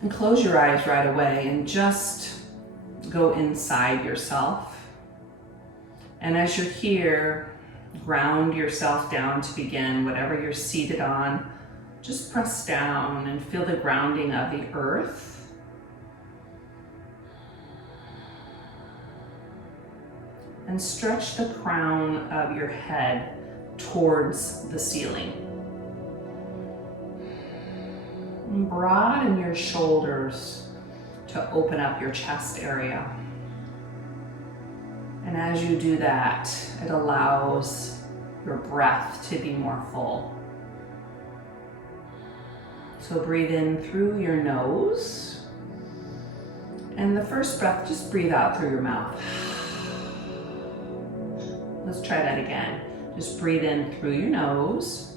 And close your eyes right away and just go inside yourself. And as you're here, ground yourself down to begin. Whatever you're seated on, just press down and feel the grounding of the earth. And stretch the crown of your head towards the ceiling. And broaden your shoulders to open up your chest area. And as you do that, it allows your breath to be more full. So breathe in through your nose. And the first breath, just breathe out through your mouth. Let's try that again. Just breathe in through your nose.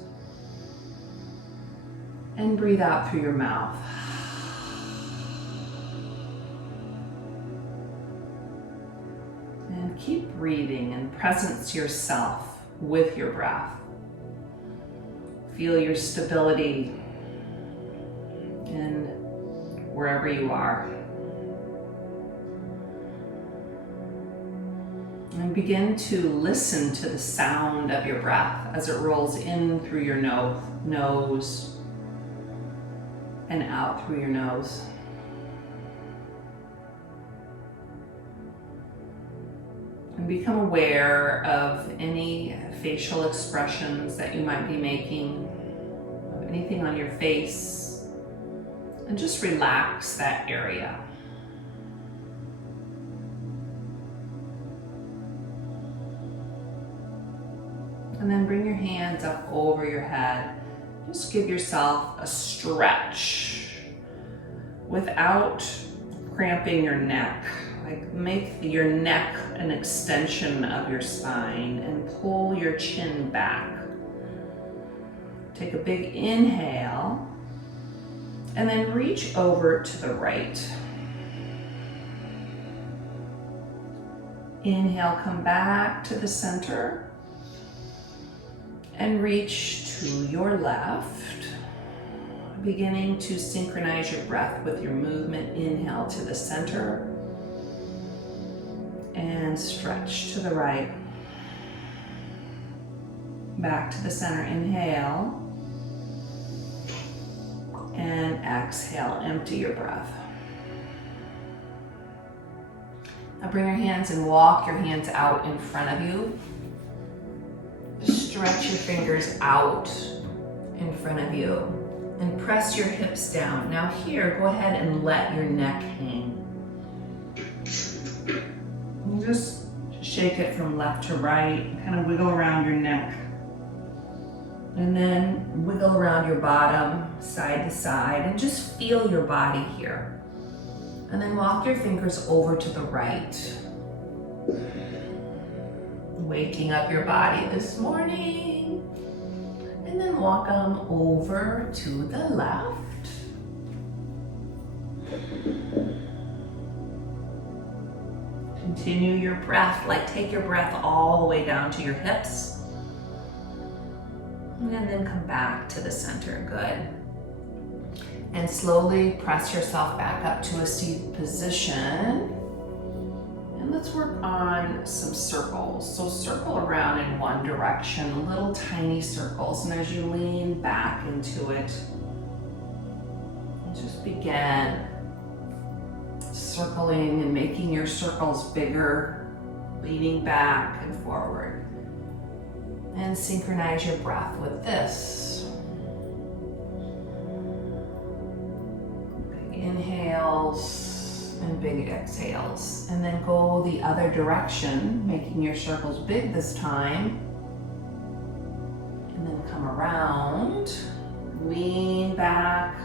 And breathe out through your mouth. And keep breathing and presence yourself with your breath. Feel your stability in wherever you are. And begin to listen to the sound of your breath as it rolls in through your nose and out through your nose. And become aware of any facial expressions that you might be making, anything on your face, and just relax that area. And then bring your hands up over your head. Just give yourself a stretch without cramping your neck. Like make your neck an extension of your spine and pull your chin back. Take a big inhale and then reach over to the right. Inhale, come back to the center and reach to your left. Beginning to synchronize your breath with your movement. Inhale to the center and stretch to the right. Back to the center, inhale and exhale, empty your breath. Now bring your hands and walk your hands out in front of you. Stretch your fingers out in front of you and press your hips down. Now here, go ahead and let your neck hang. And just shake it from left to right, kind of wiggle around your neck. And then wiggle around your bottom, side to side, and just feel your body here. And then walk your fingers over to the right. Waking up your body this morning. And then walk them over to the left. Continue your breath, like take your breath all the way down to your hips. And then come back to the center, good. And slowly press yourself back up to a seated position. And let's work on some circles. So circle around in one direction, little tiny circles. And as you lean back into it, just begin circling and making your circles bigger, leaning back and forward. And synchronize your breath with this. Big inhales and big exhales. And then go the other direction, making your circles big this time. And then come around, lean back.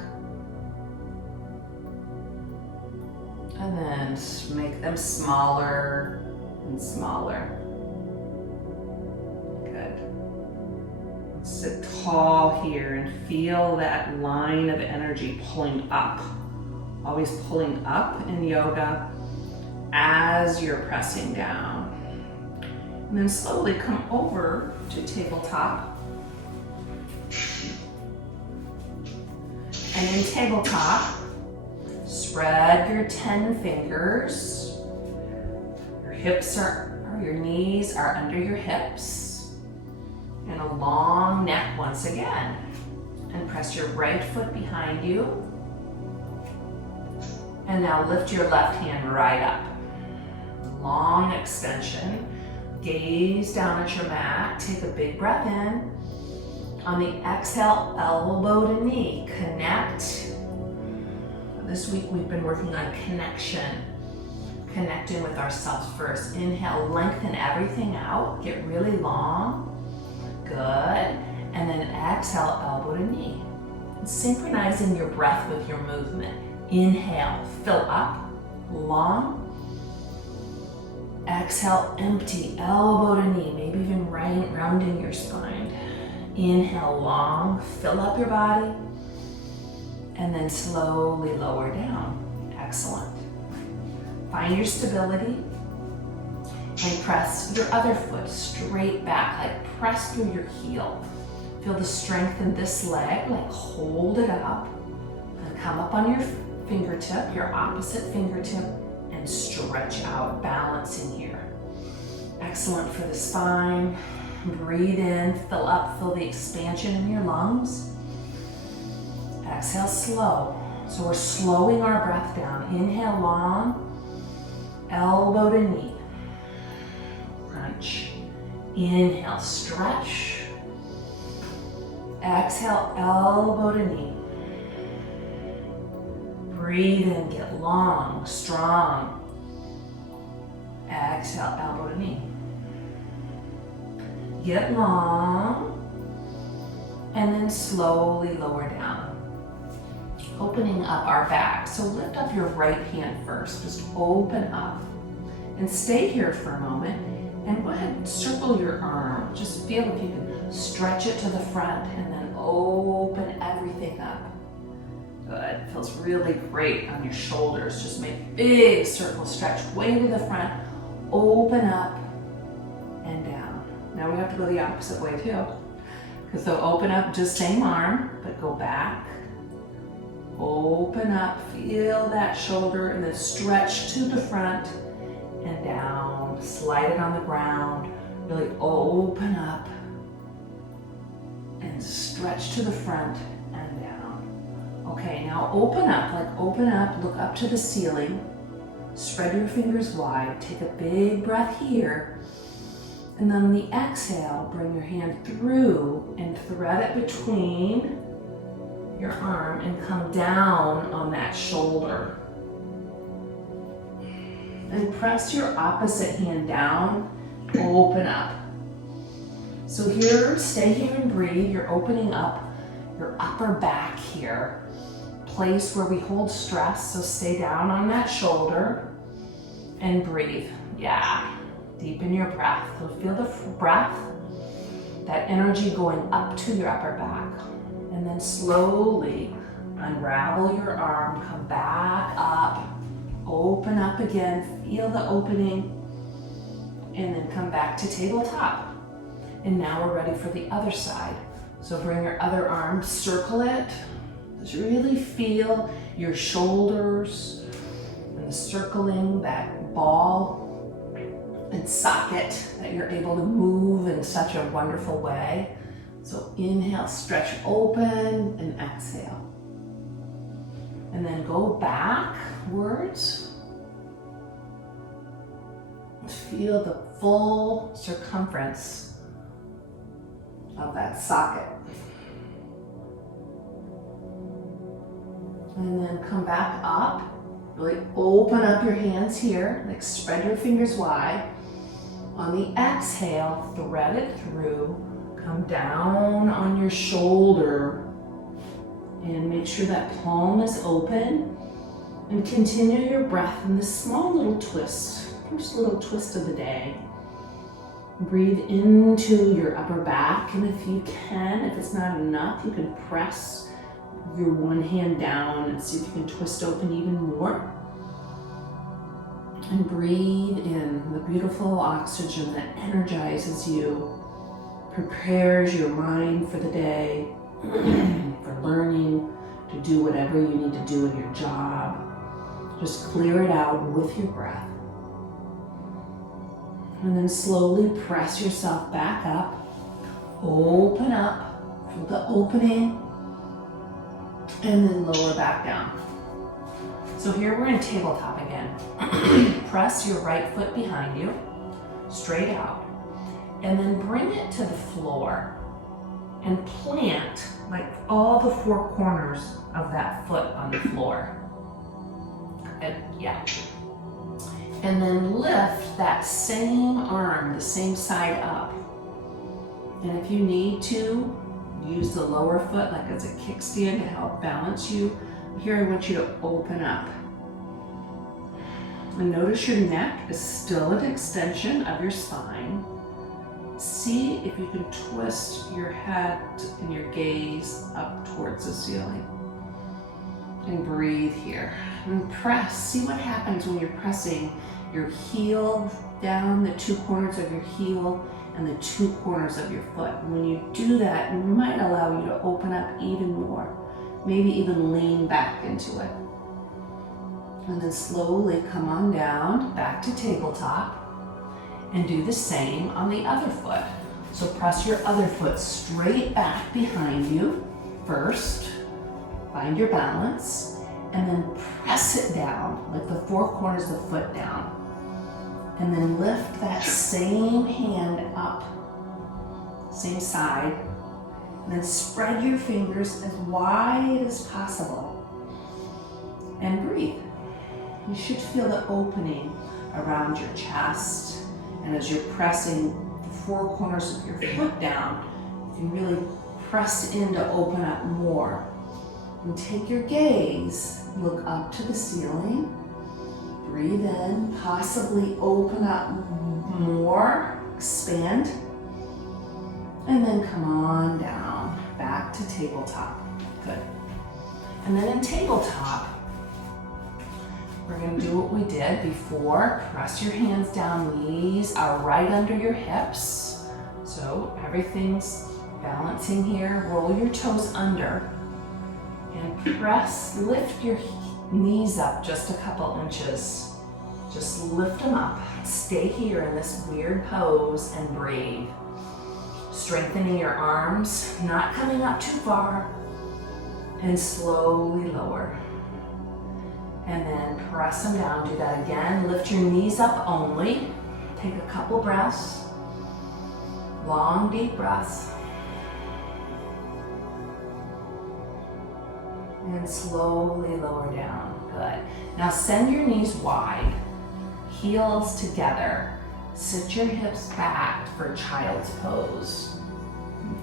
And then make them smaller and smaller. Good. Sit tall here and feel that line of energy pulling up. Always pulling up in yoga as you're pressing down. And then slowly come over to tabletop. And in tabletop, spread your 10 fingers. Your hips or your knees are under your hips. And a long neck once again. And press your right foot behind you. And now lift your left hand right up. Long extension. Gaze down at your mat. Take a big breath in. On the exhale, elbow to knee. Connect. This week we've been working on connection. Connecting with ourselves first. Inhale, lengthen everything out. Get really long. Good. And then exhale, elbow to knee. And synchronizing your breath with your movement. Inhale, fill up, long. Exhale, empty, elbow to knee, maybe even rounding your spine. Inhale, long, fill up your body. And then slowly lower down. Excellent. Find your stability. And press your other foot straight back, like press through your heel. Feel the strength in this leg, like hold it up. And come up on your fingertip, your opposite fingertip, and stretch out, balancing here. Excellent for the spine. Breathe in, fill up, feel the expansion in your lungs. Exhale, slow. So we're slowing our breath down. Inhale, long, elbow to knee. Crunch. Inhale, stretch. Exhale, elbow to knee. Breathe in, get long, strong. Exhale, elbow to knee. Get long. And then slowly lower down. Opening up our back. So lift up your right hand first. Just open up. And stay here for a moment. And go ahead and circle your arm. Just feel if you can stretch it to the front and then open everything up. Good. Feels really great on your shoulders. Just make big circle stretch way to the front. Open up and down. Now we have to go the opposite way too. Because so open up, just same arm, but go back. Open up, feel that shoulder, and then stretch to the front and down. Slide it on the ground. Really open up and stretch to the front and down. Okay, now open up, look up to the ceiling. Spread your fingers wide. Take a big breath here. And then on the exhale, bring your hand through and thread it between your arm and come down on that shoulder. And press your opposite hand down, open up. So here, stay here and breathe. You're opening up your upper back here. Place where we hold stress, so stay down on that shoulder and breathe. Yeah, deepen your breath. So feel the breath, that energy going up to your upper back. And then slowly unravel your arm, come back up, open up again, feel the opening, and then come back to tabletop. And now we're ready for the other side. So bring your other arm, circle it. Just really feel your shoulders and the circling, that ball and socket that you're able to move in such a wonderful way. So inhale, stretch open, and exhale. And then go backwards. Feel the full circumference of that socket. And then come back up. Really open up your hands here. Like spread your fingers wide. On the exhale, thread it through. Come down on your shoulder. And make sure that palm is open. And continue your breath in this small little twist. First little twist of the day. Breathe into your upper back. And if you can, if it's not enough, you can press your one hand down and see if you can twist open even more. And breathe in the beautiful oxygen that energizes you, prepares your mind for the day, for learning, to do whatever you need to do in your job. Just clear it out with your breath. And then slowly press yourself back up. Open up, feel the opening, and then lower back down. So here we're in tabletop again. Press your right foot behind you, straight out, and then bring it to the floor and plant like all the four corners of that foot on the floor. And then lift that same arm, the same side up. And if you need to, use the lower foot like as a kickstand to help balance you. Here I want you to open up. And notice your neck is still an extension of your spine. See if you can twist your head and your gaze up towards the ceiling. And breathe here. And press. See what happens when you're pressing your heel down, the two corners of your heel, and the two corners of your foot. When you do that, it might allow you to open up even more. Maybe even lean back into it. And then slowly come on down, back to tabletop, and do the same on the other foot. So press your other foot straight back behind you first. Find your balance, and then press it down, like the four corners of the foot down. And then lift that same hand up, same side, and then spread your fingers as wide as possible. And breathe. You should feel the opening around your chest. And as you're pressing the four corners of your foot down, you can really press in to open up more. And take your gaze, look up to the ceiling, breathe in, possibly open up more, expand, and then come on down, back to tabletop. Good. And then in tabletop, we're going to do what we did before. Press your hands down, knees are right under your hips. So everything's balancing here. Roll your toes under. And press, lift your knees up just a couple inches. Just lift them up. Stay here in this weird pose and breathe. Strengthening your arms, not coming up too far. And slowly lower. And then press them down. Do that again. Lift your knees up only. Take a couple breaths. Long, deep breaths. And slowly lower down. Good. Now send your knees wide, heels together. Sit your hips back for child's pose.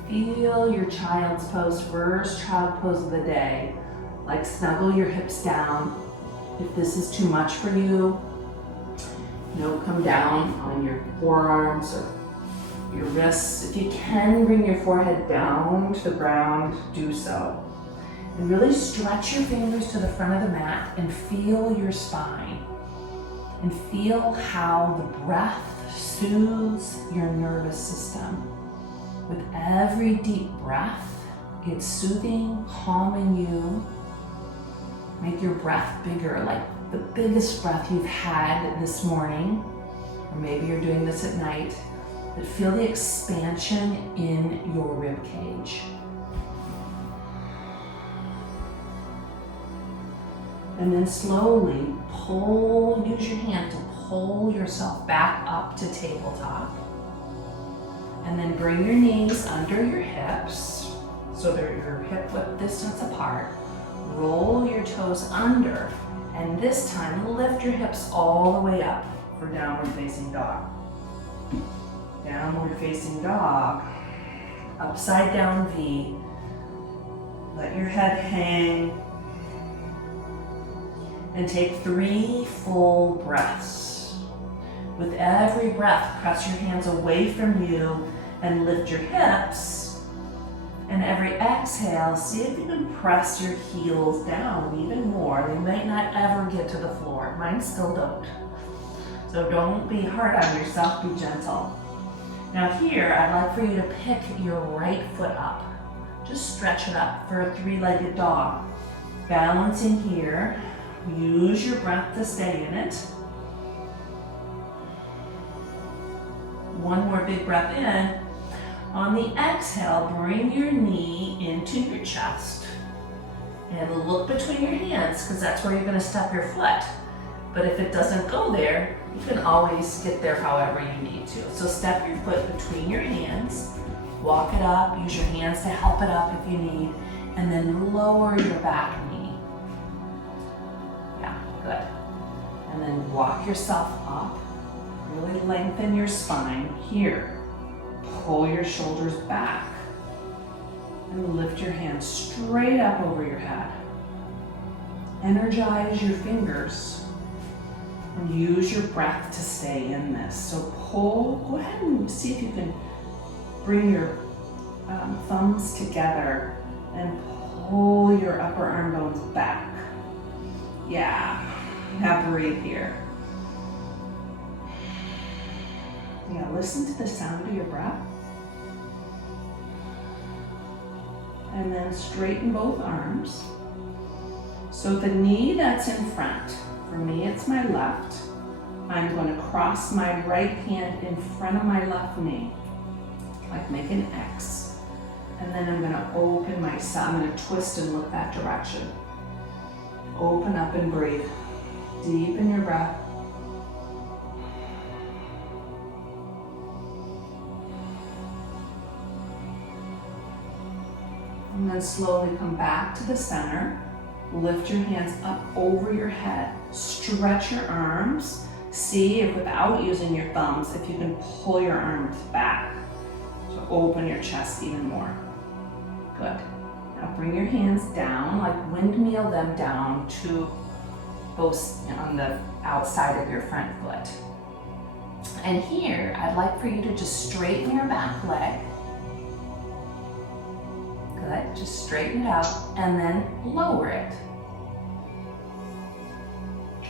Feel your child's pose, first child pose of the day. Like snuggle your hips down. If this is too much for you, come down on your forearms or your wrists. If you can bring your forehead down to the ground, do so. And really stretch your fingers to the front of the mat and feel your spine. And feel how the breath soothes your nervous system. With every deep breath, it's soothing, calming you. Make your breath bigger, like the biggest breath you've had this morning. Or maybe you're doing this at night. But feel the expansion in your rib cage. And then slowly use your hand to pull yourself back up to tabletop. And then bring your knees under your hips so they're your hip width distance apart. Roll your toes under, and this time lift your hips all the way up for downward facing dog. Downward facing dog, upside down V. Let your head hang. And take 3 full breaths. With every breath, press your hands away from you and lift your hips. And every exhale, see if you can press your heels down even more. They might not ever get to the floor. Mine still don't. So don't be hard on yourself, be gentle. Now here, I'd like for you to pick your right foot up. Just stretch it up for a 3-legged dog. Balancing here. Use your breath to stay in it. One more big breath in. On the exhale, bring your knee into your chest. And look between your hands, because that's where you're going to step your foot. But if it doesn't go there, you can always get there however you need to. So step your foot between your hands, walk it up, use your hands to help it up if you need, and then lower your back knee. Yeah, good. And then walk yourself up, really lengthen your spine here. Pull your shoulders back and lift your hands straight up over your head. Energize your fingers. And use your breath to stay in this. So pull, go ahead and see if you can bring your thumbs together and pull your upper arm bones back. Yeah, now breathe here. Yeah, listen to the sound of your breath. And then straighten both arms. So the knee that's in front, for me, it's my left. I'm going to cross my right hand in front of my left knee, like make an X. And then I'm going to open myself. I'm going to twist and look that direction. Open up and breathe. Deepen your breath. And then slowly come back to the center. Lift your hands up over your head. Stretch your arms. See if without using your thumbs, if you can pull your arms back. So open your chest even more. Good. Now bring your hands down, like windmill them down to both on the outside of your front foot. And here, I'd like for you to just straighten your back leg. Good, just straighten it out and then lower it.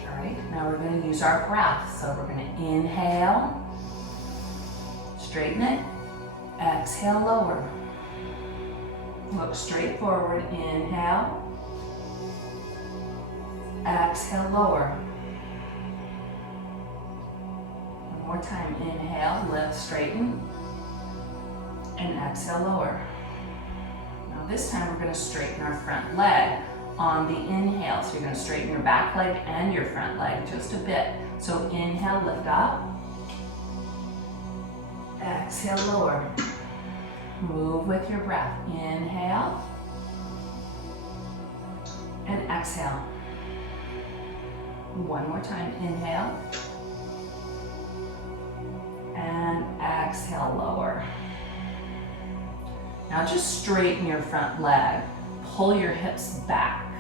All right, now we're going to use our breath. So we're going to inhale, straighten it, exhale, lower. Look straight forward, inhale, exhale, lower. One more time, inhale, lift, straighten, and exhale, lower. Now this time we're going to straighten our front leg on the inhale. So you're going to straighten your back leg and your front leg just a bit. So inhale, lift up, exhale, lower. Move with your breath. Inhale and exhale. One more time. Inhale and exhale, lower. Now just straighten your front leg. Pull your hips back.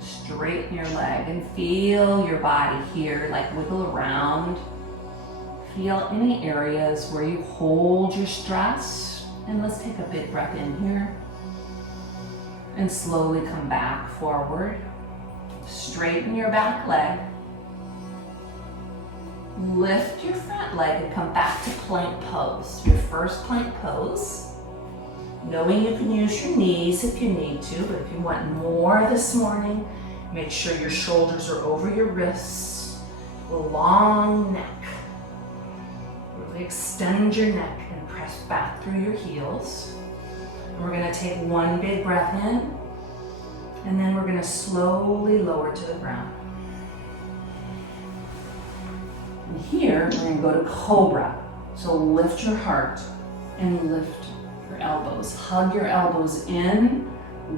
Straighten your leg and feel your body here, like wiggle around. Feel any areas where you hold your stress. And let's take a big breath in here. And slowly come back forward. Straighten your back leg. Lift your front leg and come back to plank pose. Your first plank pose. Knowing you can use your knees if you need to, but if you want more this morning, make sure your shoulders are over your wrists. Long neck. Really extend your neck and press back through your heels. And we're going to take one big breath in, and then we're going to slowly lower to the ground. And here, we're going to go to Cobra. So lift your heart and lift your elbows. Hug your elbows in.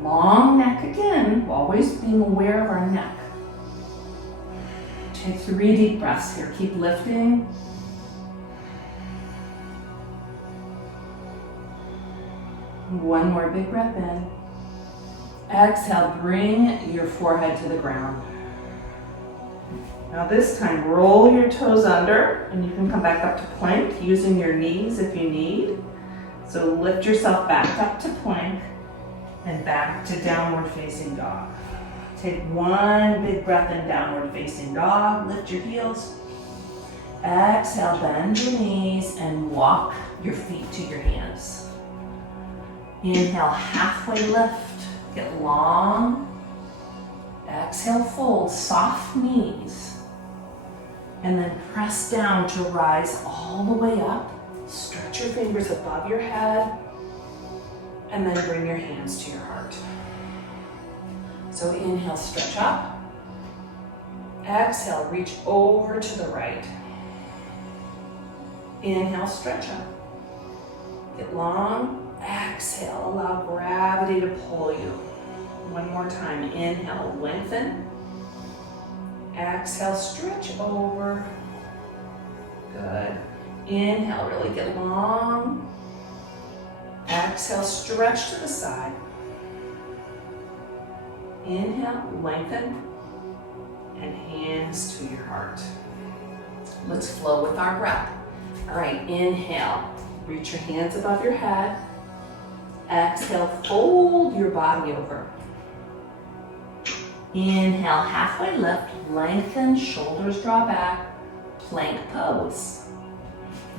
Long neck again, always being aware of our neck. Take 3 deep breaths here. Keep lifting. One more big breath in. Exhale, bring your forehead to the ground. Now this time, roll your toes under, and you can come back up to plank using your knees if you need. So lift yourself back up to plank and back to downward facing dog. Take one big breath in, downward facing dog. Lift your heels. Exhale, bend your knees and walk your feet to your hands. Inhale, halfway lift, get long. Exhale, fold, soft knees. And then press down to rise all the way up. Stretch your fingers above your head. And then bring your hands to your heart. So inhale, stretch up. Exhale, reach over to the right. Inhale, stretch up. Get long. Exhale, allow gravity to pull you. One more time. Inhale, lengthen. Exhale, stretch over. Good. Inhale, really get long. Exhale, stretch to the side. Inhale, lengthen. And hands to your heart. Let's flow with our breath. All right, inhale. Reach your hands above your head. Exhale, fold your body over. Inhale, halfway lift, lengthen, shoulders draw back, plank pose.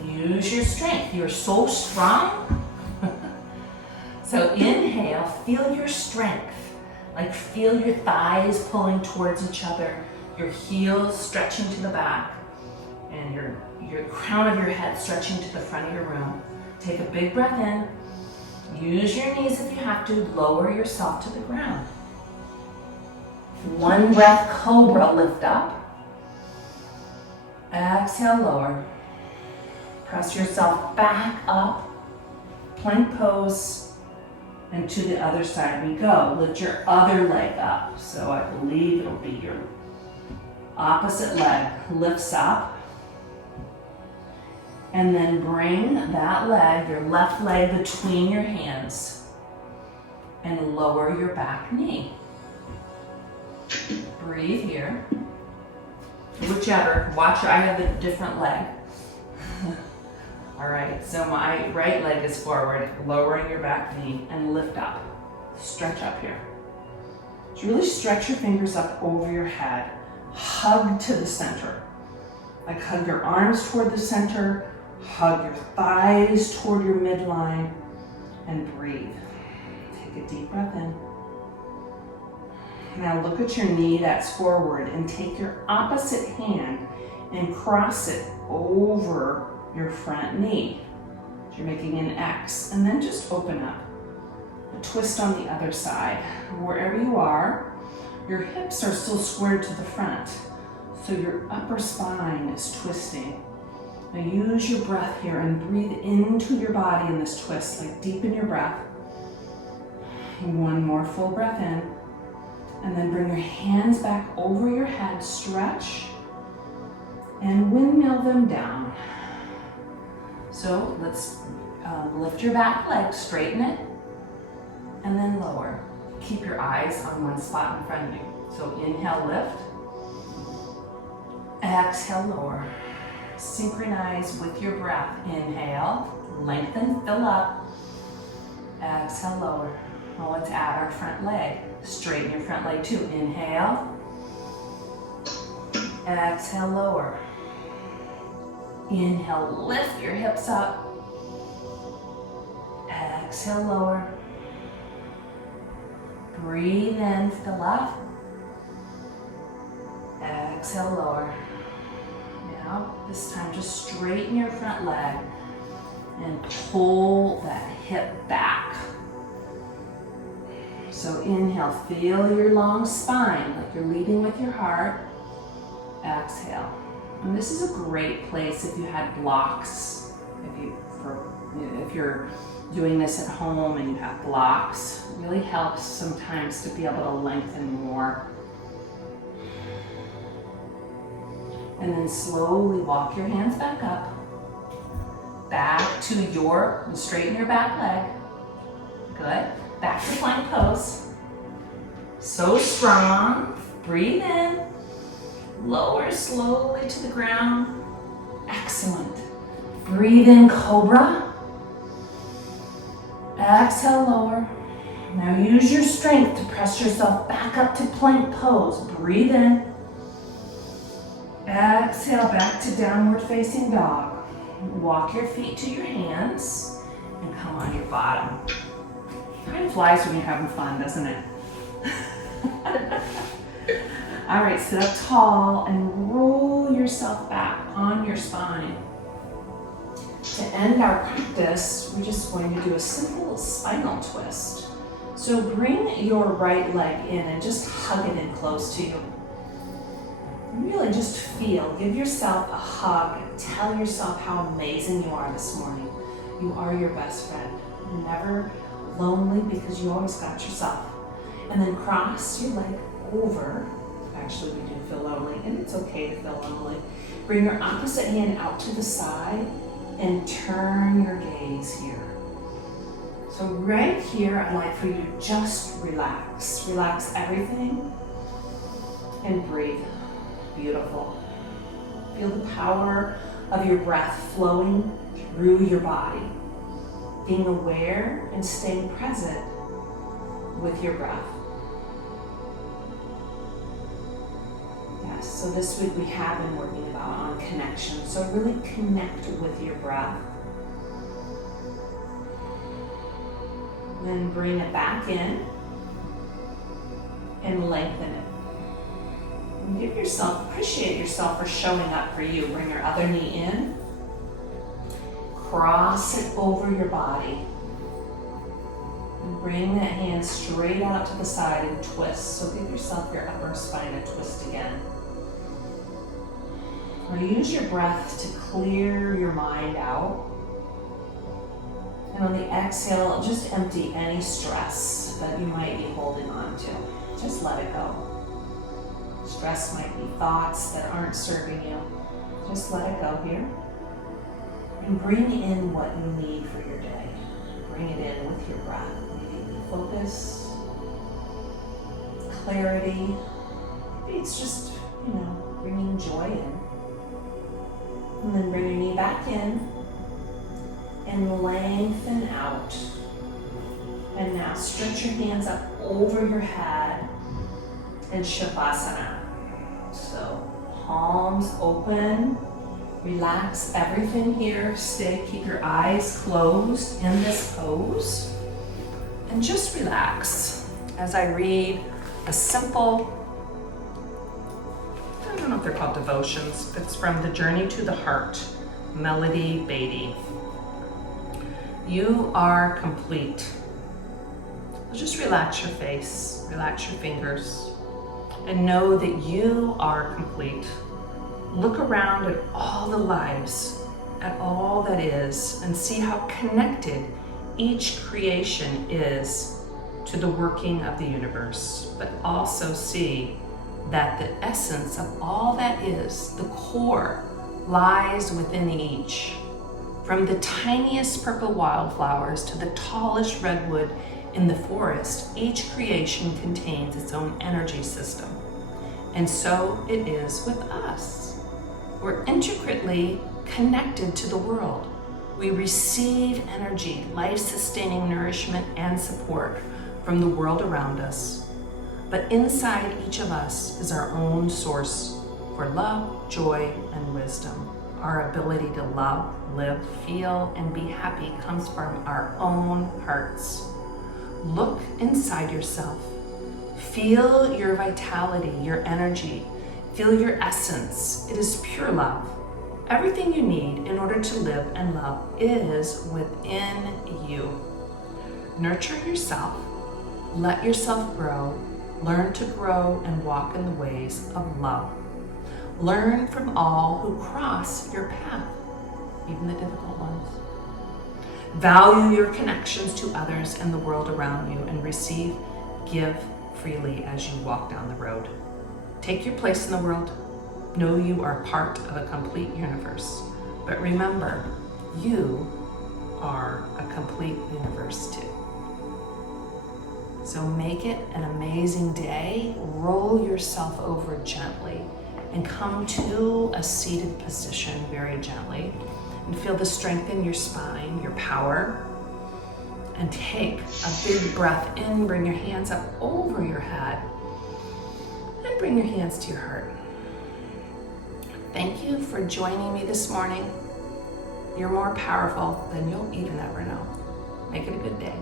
Use your strength. You're so strong. So inhale, feel your strength. Like feel your thighs pulling towards each other, your heels stretching to the back, and your crown of your head stretching to the front of your room. Take a big breath in. Use your knees if you have to. Lower yourself to the ground. One breath, cobra, lift up. Exhale, lower. Press yourself back up. Plank pose. And to the other side we go. Lift your other leg up. So I believe it'll be your opposite leg lifts up. And then bring that leg, your left leg, between your hands. And lower your back knee. Breathe here. Whichever, watch, I have a different leg. All right, so my right leg is forward, lowering your back knee and lift up. Stretch up here. So really stretch your fingers up over your head. Hug to the center. Like hug your arms toward the center, hug your thighs toward your midline, and breathe. Take a deep breath in. Now look at your knee that's forward and take your opposite hand and cross it over your front knee. So you're making an X, and then just open up. A twist on the other side. Wherever you are, your hips are still squared to the front, so your upper spine is twisting. Now use your breath here and breathe into your body in this twist, like deepen your breath. One more full breath in, and then bring your hands back over your head, stretch, and windmill them down. So let's lift your back leg, straighten it, and then lower. Keep your eyes on one spot in front of you. So inhale, lift. Exhale, lower. Synchronize with your breath. Inhale, lengthen, fill up. Exhale, lower. Well, let's add our front leg. Straighten your front leg too. Inhale. Exhale, lower. Inhale, lift your hips up. Exhale, lower. Breathe in, fill up. Exhale, lower. Now, this time just straighten your front leg and pull that hip back. So inhale, feel your long spine, like you're leading with your heart. Exhale. And this is a great place if you had blocks, if you're doing this at home and you have blocks. It really helps sometimes to be able to lengthen more. And then slowly walk your hands back up. Back to straighten your back leg. Good. Back to plank pose. So strong. Breathe in. Lower slowly to the ground. Excellent. Breathe in, cobra. Exhale, lower. Now use your strength to press yourself back up to plank pose. Breathe in. Exhale, back to downward facing dog. Walk your feet to your hands and come on your bottom. Time flies when you're having fun, doesn't it? All right, sit up tall and roll yourself back on your spine. To end our practice, we're just going to do a simple spinal twist. So bring your right leg in and just hug it in close to you. Really just feel, give yourself a hug. Tell yourself how amazing you are this morning. You are your best friend. You're never lonely because you always got yourself. And then cross your leg over. Actually, we do feel lonely, and it's okay to feel lonely. Bring your opposite hand out to the side and turn your gaze here. So right here, I'd like for you to just relax. Relax everything and breathe. Beautiful. Feel the power of your breath flowing through your body. Being aware and staying present with your breath. Yes, so this week we have been working about on connection. So really connect with your breath. Then bring it back in and lengthen it. And give yourself, appreciate yourself for showing up for you. Bring your other knee in. Cross it over your body. And bring that hand straight out to the side and twist. So give yourself your upper spine a twist again. Now use your breath to clear your mind out. And on the exhale, just empty any stress that you might be holding on to. Just let it go. Stress might be thoughts that aren't serving you. Just let it go here. And bring in what you need for your day. Bring it in with your breath. Maybe focus, clarity. Maybe it's just, bringing joy in. And then bring your knee back in and lengthen out. And now stretch your hands up over your head in Shavasana. So palms open, relax everything here. Keep your eyes closed in this pose. And just relax as I read a simple, I don't know if they're called devotions. It's from The Journey to the Heart, Melody Beatty. You are complete. Just relax your face, relax your fingers, and know that you are complete. Look around at all the lives, at all that is, and see how connected each creation is to the working of the universe, but also see that the essence of all that is, the core, lies within each. From the tiniest purple wildflowers to the tallest redwood in the forest, each creation contains its own energy system. And so it is with us. We're intricately connected to the world. We receive energy, life-sustaining nourishment and support from the world around us. But inside each of us is our own source for love, joy, and wisdom. Our ability to love, live, feel, and be happy comes from our own hearts. Look inside yourself. Feel your vitality, your energy. Feel your essence. It is pure love. Everything you need in order to live and love is within you. Nurture yourself. Let yourself grow. Learn to grow and walk in the ways of love. Learn from all who cross your path, even the difficult ones. Value your connections to others and the world around you, and give freely as you walk down the road. Take your place in the world. Know you are part of a complete universe. But remember, you are a complete universe too. So make it an amazing day. Roll yourself over gently and come to a seated position very gently. And feel the strength in your spine, your power. And take a big breath in. Bring your hands up over your head. And bring your hands to your heart. Thank you for joining me this morning. You're more powerful than you'll even ever know. Make it a good day.